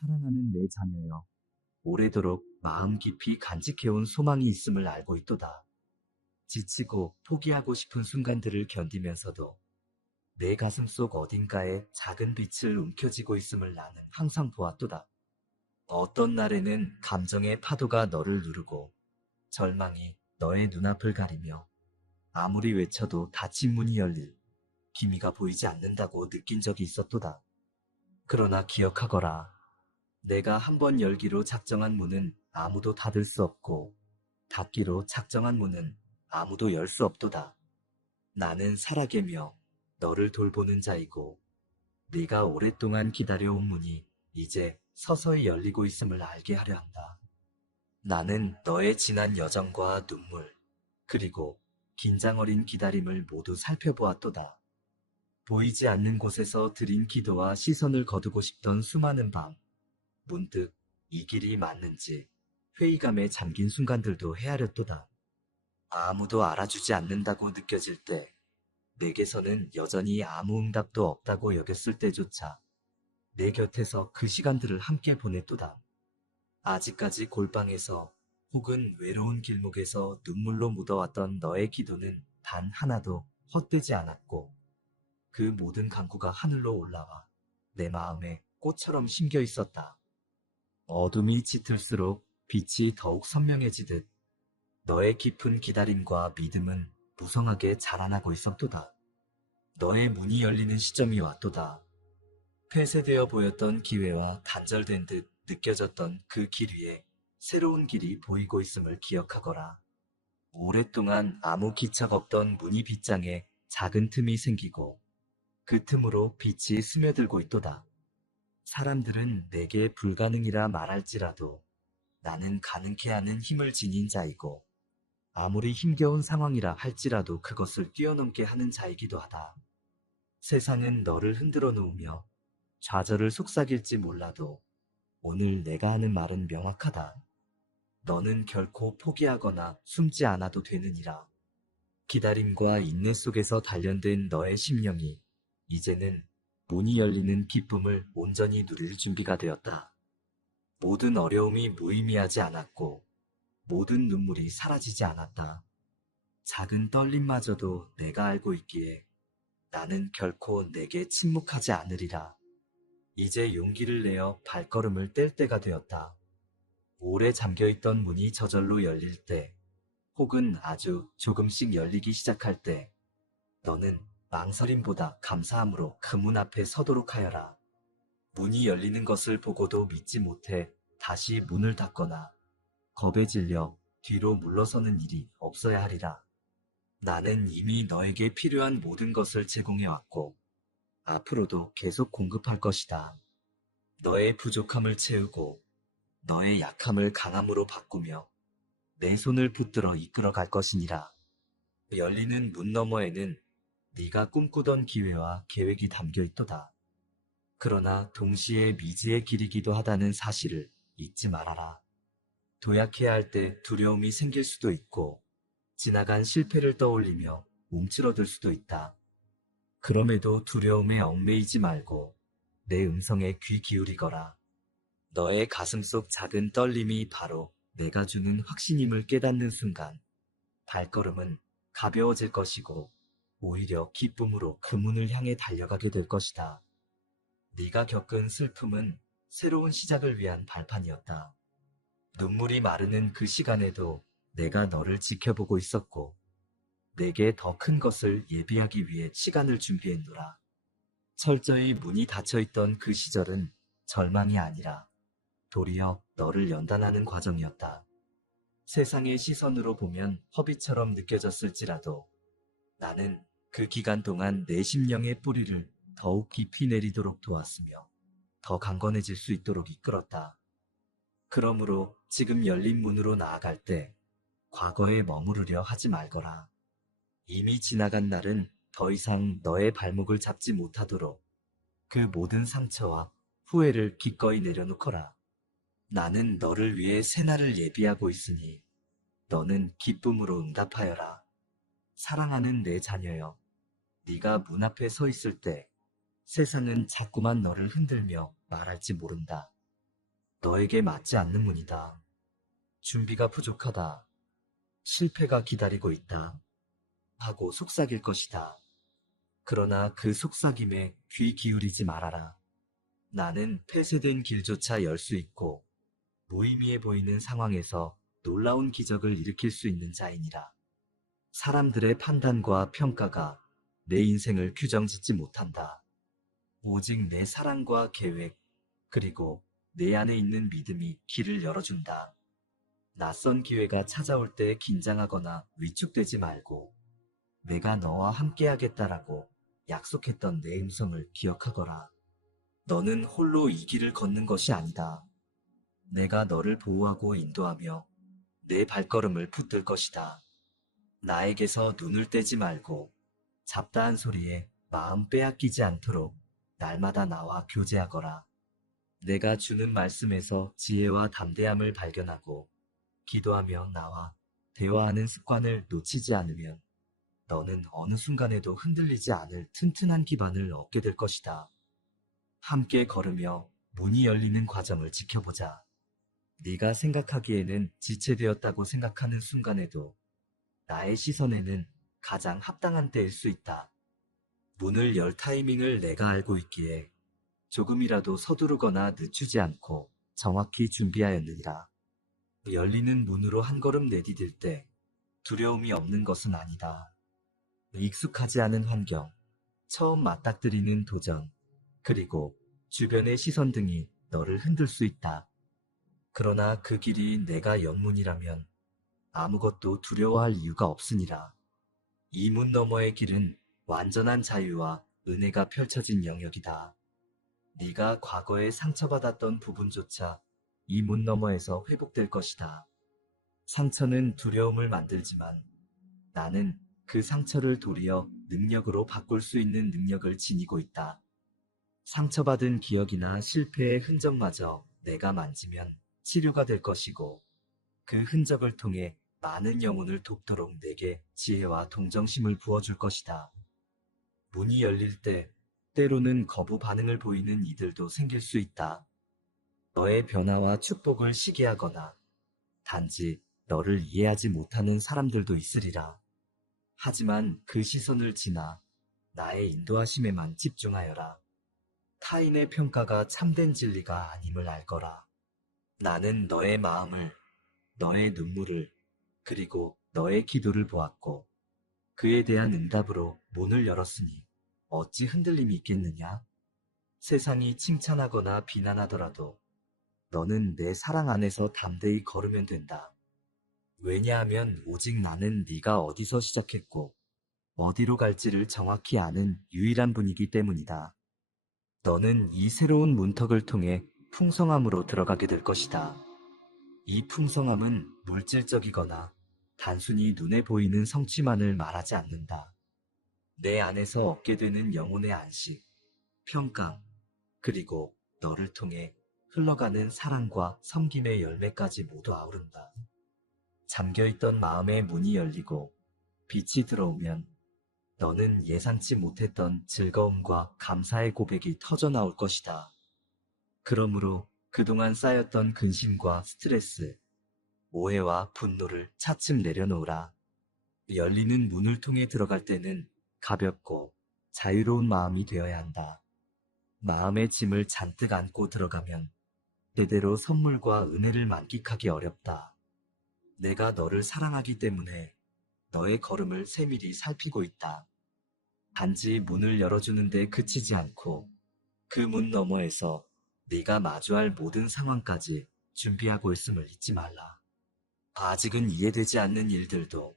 사랑하는 내 자녀여, 오래도록 마음 깊이 간직해온 소망이 있음을 알고 있도다. 지치고 포기하고 싶은 순간들을 견디면서도 내 가슴속 어딘가에 작은 빛을 움켜쥐고 있음을 나는 항상 보았도다. 어떤 날에는 감정의 파도가 너를 누르고 절망이 너의 눈앞을 가리며 아무리 외쳐도 닫힌 문이 열릴 기미가 보이지 않는다고 느낀 적이 있었도다. 그러나 기억하거라. 내가 한번 열기로 작정한 문은 아무도 닫을 수 없고 닫기로 작정한 문은 아무도 열 수 없도다. 나는 살아계며 너를 돌보는 자이고 네가 오랫동안 기다려온 문이 이제 서서히 열리고 있음을 알게 하려 한다. 나는 너의 지난 여정과 눈물, 그리고 긴장 어린 기다림을 모두 살펴보았도다. 보이지 않는 곳에서 드린 기도와 시선을 거두고 싶던 수많은 밤, 문득 이 길이 맞는지 회의감에 잠긴 순간들도 헤아렸도다. 아무도 알아주지 않는다고 느껴질 때, 내게서는 여전히 아무 응답도 없다고 여겼을 때조차 내 곁에서 그 시간들을 함께 보냈도다. 아직까지 골방에서 혹은 외로운 길목에서 눈물로 묻어왔던 너의 기도는 단 하나도 헛되지 않았고 그 모든 간구가 하늘로 올라와 내 마음에 꽃처럼 심겨 있었다. 어둠이 짙을수록 빛이 더욱 선명해지듯 너의 깊은 기다림과 믿음은 무성하게 자라나고 있었도다. 너의 문이 열리는 시점이 왔도다. 폐쇄되어 보였던 기회와 단절된 듯 느껴졌던 그 길 위에 새로운 길이 보이고 있음을 기억하거라. 오랫동안 아무 기착 없던 문이 빗장에 작은 틈이 생기고 그 틈으로 빛이 스며들고 있도다. 사람들은 내게 불가능이라 말할지라도 나는 가능케 하는 힘을 지닌 자이고 아무리 힘겨운 상황이라 할지라도 그것을 뛰어넘게 하는 자이기도 하다. 세상은 너를 흔들어 놓으며 좌절을 속삭일지 몰라도 오늘 내가 하는 말은 명확하다. 너는 결코 포기하거나 숨지 않아도 되느니라. 기다림과 인내 속에서 단련된 너의 심령이 이제는 문이 열리는 기쁨을 온전히 누릴 준비가 되었다. 모든 어려움이 무의미하지 않았고 모든 눈물이 사라지지 않았다. 작은 떨림마저도 내가 알고 있기에 나는 결코 내게 침묵하지 않으리라. 이제 용기를 내어 발걸음을 뗄 때가 되었다. 오래 잠겨있던 문이 저절로 열릴 때, 혹은 아주 조금씩 열리기 시작할 때, 너는 망설임보다 감사함으로 그 문 앞에 서도록 하여라. 문이 열리는 것을 보고도 믿지 못해 다시 문을 닫거나 겁에 질려 뒤로 물러서는 일이 없어야 하리라. 나는 이미 너에게 필요한 모든 것을 제공해왔고, 앞으로도 계속 공급할 것이다. 너의 부족함을 채우고, 너의 약함을 강함으로 바꾸며, 내 손을 붙들어 이끌어 갈 것이니라. 열리는 문 너머에는 네가 꿈꾸던 기회와 계획이 담겨 있도다. 그러나 동시에 미지의 길이기도 하다는 사실을 잊지 말아라. 도약해야 할 때 두려움이 생길 수도 있고, 지나간 실패를 떠올리며 움츠러들 수도 있다. 그럼에도 두려움에 얽매이지 말고 내 음성에 귀 기울이거라. 너의 가슴속 작은 떨림이 바로 내가 주는 확신임을 깨닫는 순간 발걸음은 가벼워질 것이고 오히려 기쁨으로 그 문을 향해 달려가게 될 것이다. 네가 겪은 슬픔은 새로운 시작을 위한 발판이었다. 눈물이 마르는 그 시간에도 내가 너를 지켜보고 있었고 내게 더 큰 것을 예비하기 위해 시간을 준비했노라. 철저히 문이 닫혀있던 그 시절은 절망이 아니라 도리어 너를 연단하는 과정이었다. 세상의 시선으로 보면 허비처럼 느껴졌을지라도 나는 그 기간 동안 내 심령의 뿌리를 더욱 깊이 내리도록 도왔으며 더 강건해질 수 있도록 이끌었다. 그러므로 지금 열린 문으로 나아갈 때 과거에 머무르려 하지 말거라. 이미 지나간 날은 더 이상 너의 발목을 잡지 못하도록 그 모든 상처와 후회를 기꺼이 내려놓거라. 나는 너를 위해 새날을 예비하고 있으니 너는 기쁨으로 응답하여라. 사랑하는 내 자녀여, 네가 문 앞에 서 있을 때 세상은 자꾸만 너를 흔들며 말할지 모른다. 너에게 맞지 않는 문이다. 준비가 부족하다. 실패가 기다리고 있다. 하고 속삭일 것이다. 그러나 그 속삭임에 귀 기울이지 말아라. 나는 폐쇄된 길조차 열 수 있고 무의미해 보이는 상황에서 놀라운 기적을 일으킬 수 있는 자이니라. 사람들의 판단과 평가가 내 인생을 규정짓지 못한다. 오직 내 사랑과 계획, 그리고 내 안에 있는 믿음이 길을 열어준다. 낯선 기회가 찾아올 때 긴장하거나 위축되지 말고 내가 너와 함께하겠다라고 약속했던 내 음성을 기억하거라. 너는 홀로 이 길을 걷는 것이 아니다. 내가 너를 보호하고 인도하며 내 발걸음을 붙들 것이다. 나에게서 눈을 떼지 말고 잡다한 소리에 마음 빼앗기지 않도록 날마다 나와 교제하거라. 내가 주는 말씀에서 지혜와 담대함을 발견하고 기도하며 나와 대화하는 습관을 놓치지 않으면 너는 어느 순간에도 흔들리지 않을 튼튼한 기반을 얻게 될 것이다. 함께 걸으며 문이 열리는 과정을 지켜보자. 네가 생각하기에는 지체되었다고 생각하는 순간에도 나의 시선에는 가장 합당한 때일 수 있다. 문을 열 타이밍을 내가 알고 있기에 조금이라도 서두르거나 늦추지 않고 정확히 준비하였느니라. 열리는 문으로 한 걸음 내디딜 때 두려움이 없는 것은 아니다. 익숙하지 않은 환경, 처음 맞닥뜨리는 도전, 그리고 주변의 시선 등이 너를 흔들 수 있다. 그러나 그 길이 내가 연 문이라면 아무것도 두려워할 이유가 없으니라. 이 문 너머의 길은 완전한 자유와 은혜가 펼쳐진 영역이다. 네가 과거에 상처받았던 부분조차 이 문 너머에서 회복될 것이다. 상처는 두려움을 만들지만 나는 그 상처를 도리어 능력으로 바꿀 수 있는 능력을 지니고 있다. 상처받은 기억이나 실패의 흔적마저 내가 만지면 치료가 될 것이고 그 흔적을 통해 많은 영혼을 돕도록 내게 지혜와 동정심을 부어줄 것이다. 문이 열릴 때 때로는 거부 반응을 보이는 이들도 생길 수 있다. 너의 변화와 축복을 시기하거나 단지 너를 이해하지 못하는 사람들도 있으리라. 하지만 그 시선을 지나 나의 인도하심에만 집중하여라. 타인의 평가가 참된 진리가 아님을 알거라. 나는 너의 마음을, 너의 눈물을, 그리고 너의 기도를 보았고 그에 대한 응답으로 문을 열었으니 어찌 흔들림이 있겠느냐? 세상이 칭찬하거나 비난하더라도 너는 내 사랑 안에서 담대히 걸으면 된다. 왜냐하면 오직 나는 네가 어디서 시작했고 어디로 갈지를 정확히 아는 유일한 분이기 때문이다. 너는 이 새로운 문턱을 통해 풍성함으로 들어가게 될 것이다. 이 풍성함은 물질적이거나 단순히 눈에 보이는 성취만을 말하지 않는다. 내 안에서 얻게 되는 영혼의 안식, 평강, 그리고 너를 통해 흘러가는 사랑과 섬김의 열매까지 모두 아우른다. 잠겨있던 마음의 문이 열리고 빛이 들어오면 너는 예상치 못했던 즐거움과 감사의 고백이 터져나올 것이다. 그러므로 그동안 쌓였던 근심과 스트레스, 오해와 분노를 차츰 내려놓으라. 열리는 문을 통해 들어갈 때는 가볍고 자유로운 마음이 되어야 한다. 마음의 짐을 잔뜩 안고 들어가면 제대로 선물과 은혜를 만끽하기 어렵다. 내가 너를 사랑하기 때문에 너의 걸음을 세밀히 살피고 있다. 단지 문을 열어주는 데 그치지 않고 그 문 너머에서 네가 마주할 모든 상황까지 준비하고 있음을 잊지 말라. 아직은 이해되지 않는 일들도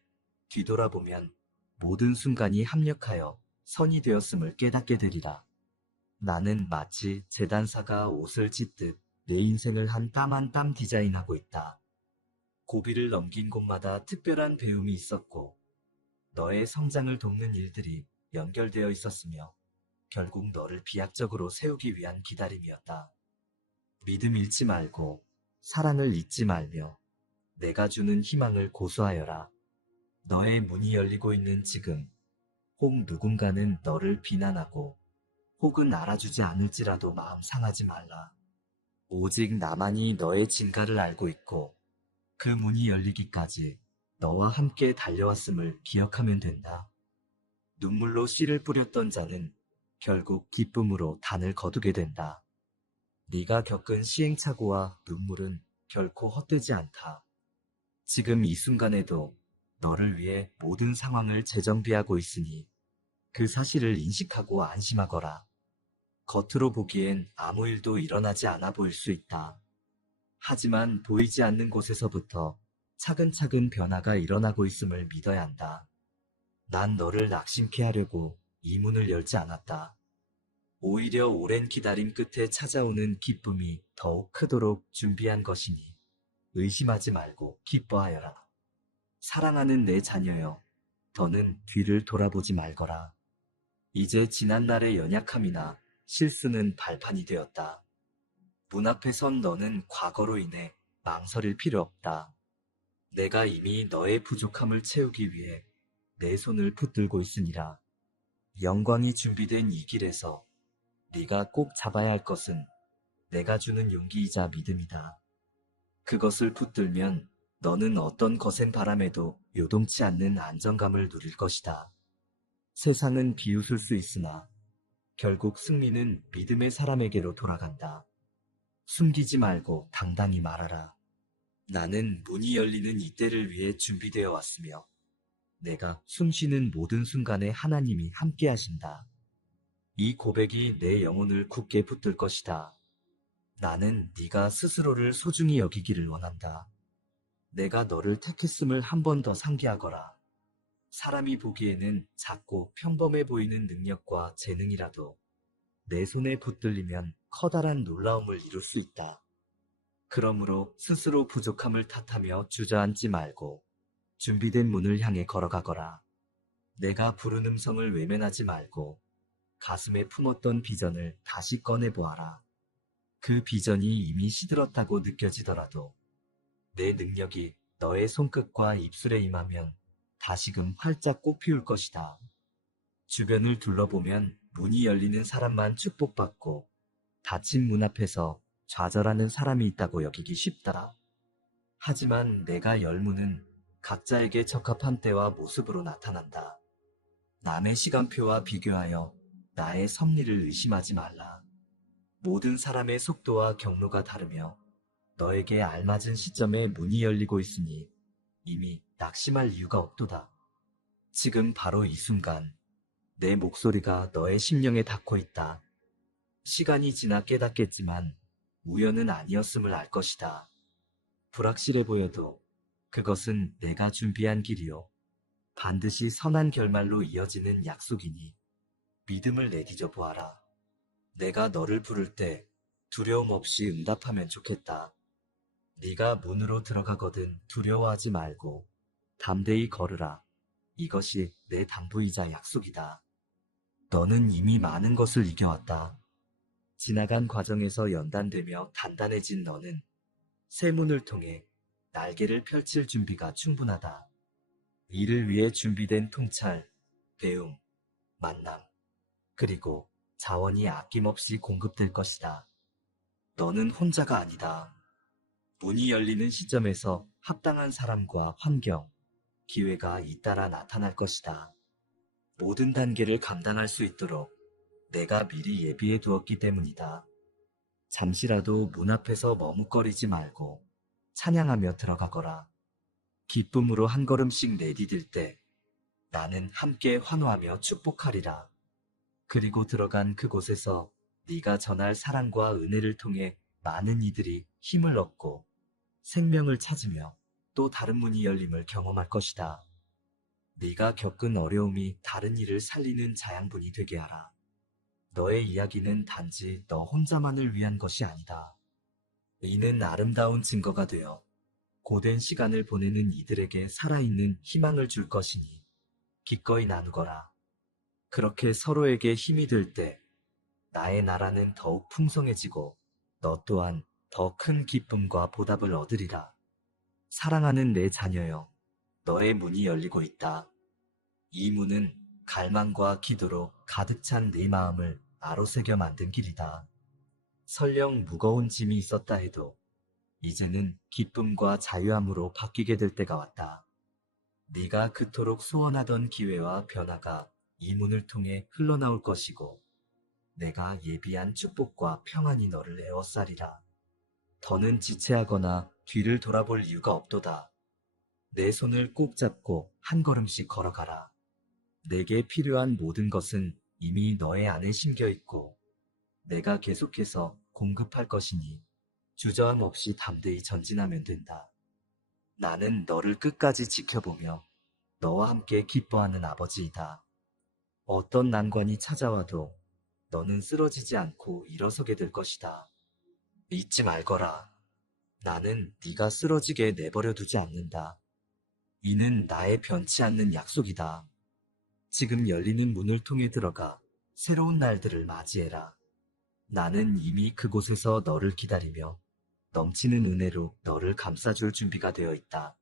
뒤돌아보면 모든 순간이 합력하여 선이 되었음을 깨닫게 되리라. 나는 마치 재단사가 옷을 찢듯 내 인생을 한 땀 한 땀 디자인하고 있다. 고비를 넘긴 곳마다 특별한 배움이 있었고 너의 성장을 돕는 일들이 연결되어 있었으며 결국 너를 비약적으로 세우기 위한 기다림이었다. 믿음 잃지 말고 사랑을 잊지 말며 내가 주는 희망을 고수하여라. 너의 문이 열리고 있는 지금 혹 누군가는 너를 비난하고 혹은 알아주지 않을지라도 마음 상하지 말라. 오직 나만이 너의 진가를 알고 있고 그 문이 열리기까지 너와 함께 달려왔음을 기억하면 된다. 눈물로 씨를 뿌렸던 자는 결국 기쁨으로 단을 거두게 된다. 네가 겪은 시행착오와 눈물은 결코 헛되지 않다. 지금 이 순간에도 너를 위해 모든 상황을 재정비하고 있으니 그 사실을 인식하고 안심하거라. 겉으로 보기엔 아무 일도 일어나지 않아 보일 수 있다. 하지만 보이지 않는 곳에서부터 차근차근 변화가 일어나고 있음을 믿어야 한다. 난 너를 낙심케 하려고 이 문을 열지 않았다. 오히려 오랜 기다림 끝에 찾아오는 기쁨이 더욱 크도록 준비한 것이니 의심하지 말고 기뻐하여라. 사랑하는 내 자녀여, 더는 뒤를 돌아보지 말거라. 이제 지난날의 연약함이나 실수는 발판이 되었다. 문 앞에 선 너는 과거로 인해 망설일 필요 없다. 내가 이미 너의 부족함을 채우기 위해 내 손을 붙들고 있으니라. 영광이 준비된 이 길에서 네가 꼭 잡아야 할 것은 내가 주는 용기이자 믿음이다. 그것을 붙들면 너는 어떤 거센 바람에도 요동치 않는 안정감을 누릴 것이다. 세상은 비웃을 수 있으나 결국 승리는 믿음의 사람에게로 돌아간다. 숨기지 말고 당당히 말하라. 나는 문이 열리는 이때를 위해 준비되어 왔으며 내가 숨쉬는 모든 순간에 하나님이 함께 하신다. 이 고백이 내 영혼을 굳게 붙들 것이다. 나는 네가 스스로를 소중히 여기기를 원한다. 내가 너를 택했음을 한 번 더 상기하거라. 사람이 보기에는 작고 평범해 보이는 능력과 재능이라도 내 손에 붙들리면 커다란 놀라움을 이룰 수 있다. 그러므로 스스로 부족함을 탓하며 주저앉지 말고 준비된 문을 향해 걸어가거라. 내가 부른 음성을 외면하지 말고 가슴에 품었던 비전을 다시 꺼내보아라. 그 비전이 이미 시들었다고 느껴지더라도 내 능력이 너의 손끝과 입술에 임하면 다시금 활짝 꽃피울 것이다. 주변을 둘러보면 문이 열리는 사람만 축복받고 닫힌 문 앞에서 좌절하는 사람이 있다고 여기기 쉽다. 하지만 내가 열 문은 각자에게 적합한 때와 모습으로 나타난다. 남의 시간표와 비교하여 나의 섭리를 의심하지 말라. 모든 사람의 속도와 경로가 다르며 너에게 알맞은 시점에 문이 열리고 있으니 이미 낙심할 이유가 없도다. 지금 바로 이 순간 내 목소리가 너의 심령에 닿고 있다. 시간이 지나 깨닫겠지만 우연은 아니었음을 알 것이다. 불확실해 보여도 그것은 내가 준비한 길이요. 반드시 선한 결말로 이어지는 약속이니 믿음을 내디뎌 보아라. 내가 너를 부를 때 두려움 없이 응답하면 좋겠다. 네가 문으로 들어가거든 두려워하지 말고 담대히 걸으라. 이것이 내 당부이자 약속이다. 너는 이미 많은 것을 이겨왔다. 지나간 과정에서 연단되며 단단해진 너는 새 문을 통해 날개를 펼칠 준비가 충분하다. 이를 위해 준비된 통찰, 배움, 만남, 그리고 자원이 아낌없이 공급될 것이다. 너는 혼자가 아니다. 문이 열리는 시점에서 합당한 사람과 환경, 기회가 잇따라 나타날 것이다. 모든 단계를 감당할 수 있도록 내가 미리 예비해 두었기 때문이다. 잠시라도 문 앞에서 머뭇거리지 말고 찬양하며 들어가거라. 기쁨으로 한 걸음씩 내디딜 때 나는 함께 환호하며 축복하리라. 그리고 들어간 그곳에서 네가 전할 사랑과 은혜를 통해 많은 이들이 힘을 얻고 생명을 찾으며 또 다른 문이 열림을 경험할 것이다. 네가 겪은 어려움이 다른 이를 살리는 자양분이 되게 하라. 너의 이야기는 단지 너 혼자만을 위한 것이 아니다. 이는 아름다운 증거가 되어 고된 시간을 보내는 이들에게 살아있는 희망을 줄 것이니 기꺼이 나누거라. 그렇게 서로에게 힘이 될 때 나의 나라는 더욱 풍성해지고 너 또한 더 큰 기쁨과 보답을 얻으리라. 사랑하는 내 자녀여, 너의 문이 열리고 있다. 이 문은 갈망과 기도로 가득 찬 네 마음을 아로새겨 만든 길이다. 설령 무거운 짐이 있었다 해도 이제는 기쁨과 자유함으로 바뀌게 될 때가 왔다. 네가 그토록 소원하던 기회와 변화가 이 문을 통해 흘러나올 것이고 내가 예비한 축복과 평안이 너를 에워싸리라. 더는 지체하거나 뒤를 돌아볼 이유가 없도다. 내 손을 꼭 잡고 한 걸음씩 걸어가라. 내게 필요한 모든 것은 이미 너의 안에 심겨 있고 내가 계속해서 공급할 것이니 주저함 없이 담대히 전진하면 된다. 나는 너를 끝까지 지켜보며 너와 함께 기뻐하는 아버지이다. 어떤 난관이 찾아와도 너는 쓰러지지 않고 일어서게 될 것이다. 잊지 말거라. 나는 네가 쓰러지게 내버려 두지 않는다. 이는 나의 변치 않는 약속이다. 지금 열리는 문을 통해 들어가 새로운 날들을 맞이해라. 나는 이미 그곳에서 너를 기다리며 넘치는 은혜로 너를 감싸줄 준비가 되어 있다.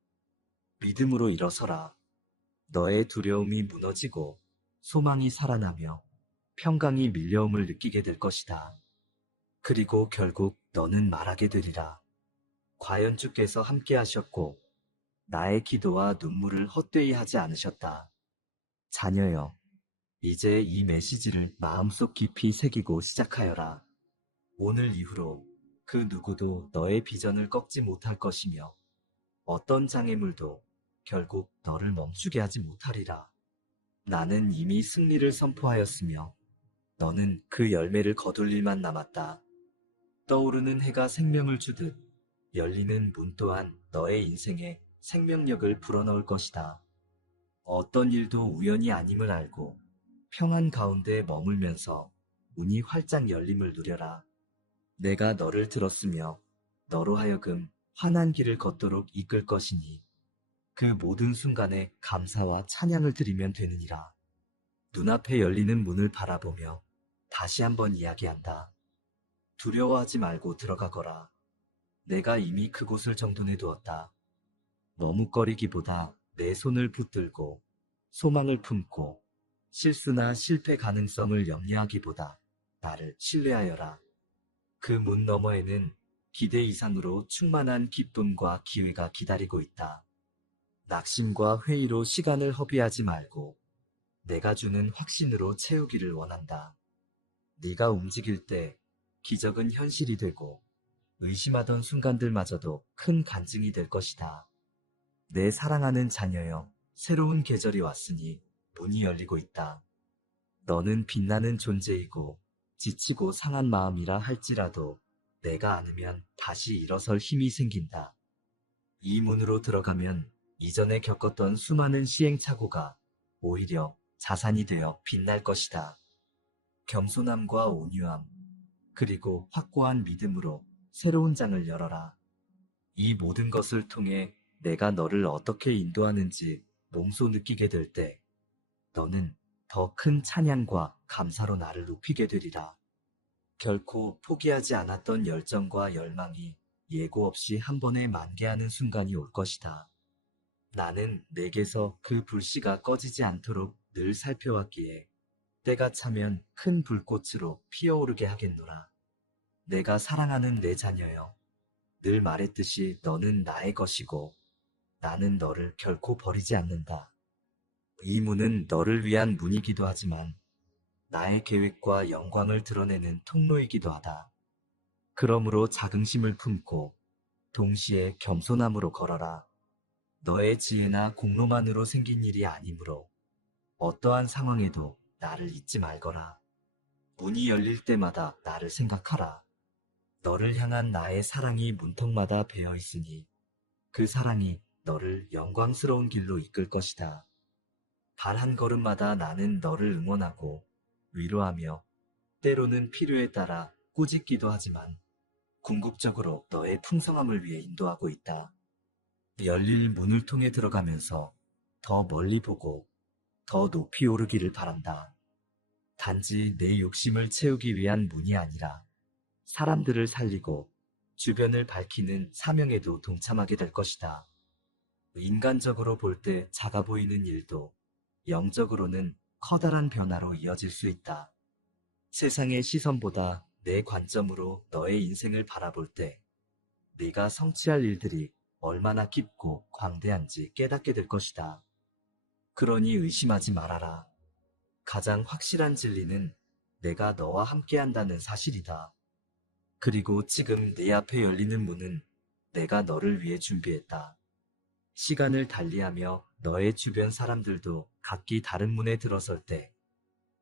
믿음으로 일어서라. 너의 두려움이 무너지고 소망이 살아나며 평강이 밀려옴을 느끼게 될 것이다. 그리고 결국 너는 말하게 되리라. 과연 주께서 함께 하셨고 나의 기도와 눈물을 헛되이 하지 않으셨다. 자녀여, 이제 이 메시지를 마음속 깊이 새기고 시작하여라. 오늘 이후로 그 누구도 너의 비전을 꺾지 못할 것이며 어떤 장애물도 결국 너를 멈추게 하지 못하리라. 나는 이미 승리를 선포하였으며 너는 그 열매를 거둘 일만 남았다. 떠오르는 해가 생명을 주듯 열리는 문 또한 너의 인생에 생명력을 불어넣을 것이다. 어떤 일도 우연이 아님을 알고 평안 가운데 머물면서 문이 활짝 열림을 누려라. 내가 너를 들었으며 너로 하여금 환한 길을 걷도록 이끌 것이니 그 모든 순간에 감사와 찬양을 드리면 되느니라. 눈앞에 열리는 문을 바라보며 다시 한번 이야기한다. 두려워하지 말고 들어가거라. 내가 이미 그곳을 정돈해 두었다. 머뭇거리기보다 내 손을 붙들고 소망을 품고 실수나 실패 가능성을 염려하기보다 나를 신뢰하여라. 그 문 너머에는 기대 이상으로 충만한 기쁨과 기회가 기다리고 있다. 낙심과 회의로 시간을 허비하지 말고 내가 주는 확신으로 채우기를 원한다. 네가 움직일 때 기적은 현실이 되고 의심하던 순간들마저도 큰 간증이 될 것이다. 내 사랑하는 자녀여, 새로운 계절이 왔으니 문이 열리고 있다. 너는 빛나는 존재이고 지치고 상한 마음이라 할지라도 내가 안으면 다시 일어설 힘이 생긴다. 이 문으로 들어가면 이전에 겪었던 수많은 시행착오가 오히려 자산이 되어 빛날 것이다. 겸손함과 온유함, 그리고 확고한 믿음으로 새로운 장을 열어라. 이 모든 것을 통해 내가 너를 어떻게 인도하는지 몸소 느끼게 될 때 너는 더 큰 찬양과 감사로 나를 높이게 되리라. 결코 포기하지 않았던 열정과 열망이 예고 없이 한 번에 만개하는 순간이 올 것이다. 나는 내게서 그 불씨가 꺼지지 않도록 늘 살펴왔기에 때가 차면 큰 불꽃으로 피어오르게 하겠노라. 내가 사랑하는 내 자녀여, 늘 말했듯이 너는 나의 것이고 나는 너를 결코 버리지 않는다. 이 문은 너를 위한 문이기도 하지만 나의 계획과 영광을 드러내는 통로이기도 하다. 그러므로 자긍심을 품고 동시에 겸손함으로 걸어라. 너의 지혜나 공로만으로 생긴 일이 아니므로 어떠한 상황에도 나를 잊지 말거라. 문이 열릴 때마다 나를 생각하라. 너를 향한 나의 사랑이 문턱마다 배어 있으니 그 사랑이 너를 영광스러운 길로 이끌 것이다. 발 한 걸음마다 나는 너를 응원하고 위로하며 때로는 필요에 따라 꾸짖기도 하지만 궁극적으로 너의 풍성함을 위해 인도하고 있다. 열릴 문을 통해 들어가면서 더 멀리 보고 더 높이 오르기를 바란다. 단지 내 욕심을 채우기 위한 문이 아니라 사람들을 살리고 주변을 밝히는 사명에도 동참하게 될 것이다. 인간적으로 볼 때 작아 보이는 일도 영적으로는 커다란 변화로 이어질 수 있다. 세상의 시선보다 내 관점으로 너의 인생을 바라볼 때 네가 성취할 일들이 얼마나 깊고 광대한지 깨닫게 될 것이다. 그러니 의심하지 말아라. 가장 확실한 진리는 내가 너와 함께한다는 사실이다. 그리고 지금 네 앞에 열리는 문은 내가 너를 위해 준비했다. 시간을 달리하며 너의 주변 사람들도 각기 다른 문에 들어설 때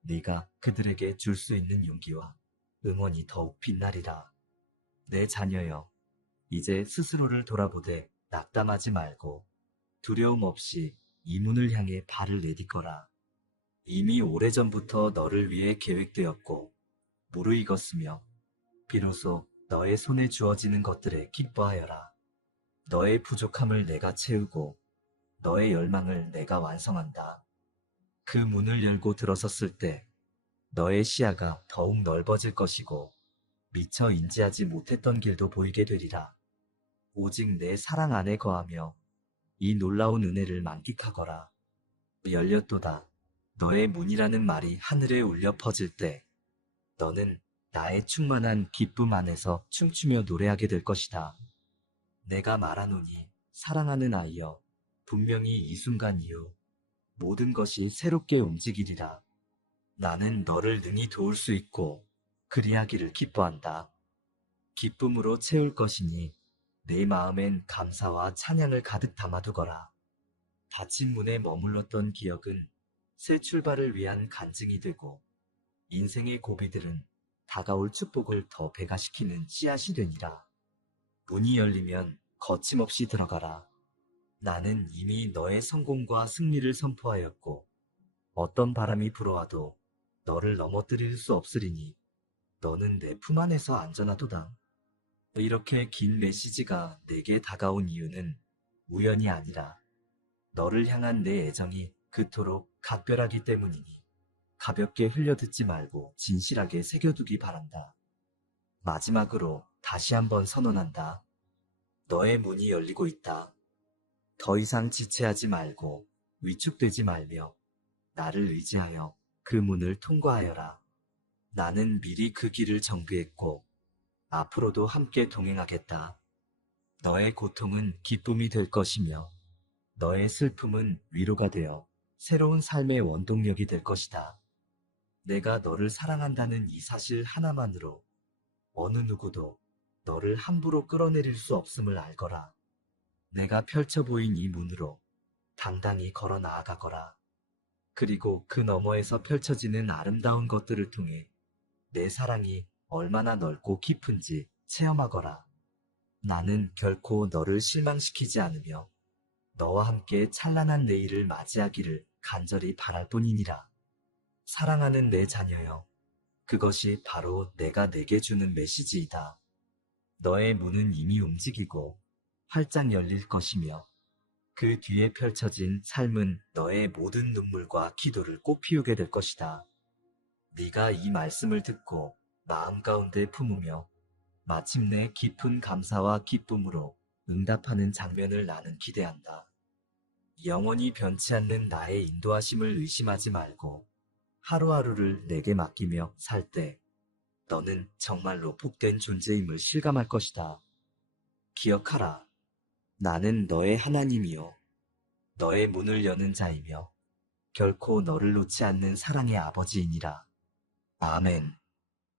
네가 그들에게 줄 수 있는 용기와 응원이 더욱 빛나리라. 내 자녀여, 이제 스스로를 돌아보되 낙담하지 말고 두려움 없이 이 문을 향해 발을 내딛거라. 이미 오래전부터 너를 위해 계획되었고 무르익었으며 비로소 너의 손에 주어지는 것들에 기뻐하여라. 너의 부족함을 내가 채우고 너의 열망을 내가 완성한다. 그 문을 열고 들어섰을 때 너의 시야가 더욱 넓어질 것이고 미처 인지하지 못했던 길도 보이게 되리라. 오직 내 사랑 안에 거하며 이 놀라운 은혜를 만끽하거라. 열렸도다. 너의 문이라는 말이 하늘에 울려 퍼질 때 너는 나의 충만한 기쁨 안에서 춤추며 노래하게 될 것이다. 내가 말하노니 사랑하는 아이여, 분명히 이 순간 이후 모든 것이 새롭게 움직이리라. 나는 너를 능히 도울 수 있고 그리하기를 기뻐한다. 기쁨으로 채울 것이니 내 마음엔 감사와 찬양을 가득 담아두거라. 닫힌 문에 머물렀던 기억은 새 출발을 위한 간증이 되고 인생의 고비들은 다가올 축복을 더 배가시키는 씨앗이 되니라. 문이 열리면 거침없이 들어가라. 나는 이미 너의 성공과 승리를 선포하였고 어떤 바람이 불어와도 너를 넘어뜨릴 수 없으리니 너는 내 품 안에서 안전하도다. 이렇게 긴 메시지가 내게 다가온 이유는 우연이 아니라 너를 향한 내 애정이 그토록 각별하기 때문이니 가볍게 흘려듣지 말고 진실하게 새겨두기 바란다. 마지막으로 다시 한번 선언한다. 너의 문이 열리고 있다. 더 이상 지체하지 말고 위축되지 말며 나를 의지하여 그 문을 통과하여라. 나는 미리 그 길을 정비했고 앞으로도 함께 동행하겠다. 너의 고통은 기쁨이 될 것이며 너의 슬픔은 위로가 되어 새로운 삶의 원동력이 될 것이다. 내가 너를 사랑한다는 이 사실 하나만으로 어느 누구도 너를 함부로 끌어내릴 수 없음을 알거라. 내가 펼쳐 보인 이 문으로 당당히 걸어 나아가거라. 그리고 그 너머에서 펼쳐지는 아름다운 것들을 통해 내 사랑이 얼마나 넓고 깊은지 체험하거라. 나는 결코 너를 실망시키지 않으며 너와 함께 찬란한 내일을 맞이하기를 간절히 바랄 뿐이니라. 사랑하는 내 자녀여, 그것이 바로 내가 내게 주는 메시지이다. 너의 문은 이미 움직이고 활짝 열릴 것이며 그 뒤에 펼쳐진 삶은 너의 모든 눈물과 기도를 꽃피우게 될 것이다. 네가 이 말씀을 듣고 마음 가운데 품으며 마침내 깊은 감사와 기쁨으로 응답하는 장면을 나는 기대한다. 영원히 변치 않는 나의 인도하심을 의심하지 말고 하루하루를 내게 맡기며 살 때 너는 정말로 복된 존재임을 실감할 것이다. 기억하라. 나는 너의 하나님이요. 너의 문을 여는 자이며 결코 너를 놓지 않는 사랑의 아버지이니라. 아멘.